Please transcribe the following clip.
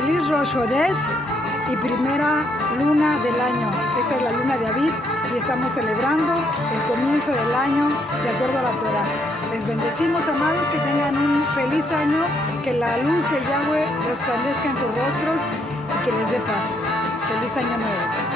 Feliz Rosh Hodesh y primera luna del año. Esta es la luna de Aviv y estamos celebrando el comienzo del año de acuerdo a la Torah. Les bendecimos, amados, que tengan un feliz año, que la luz de Yahweh resplandezca en sus rostros y que les dé paz. Feliz año nuevo.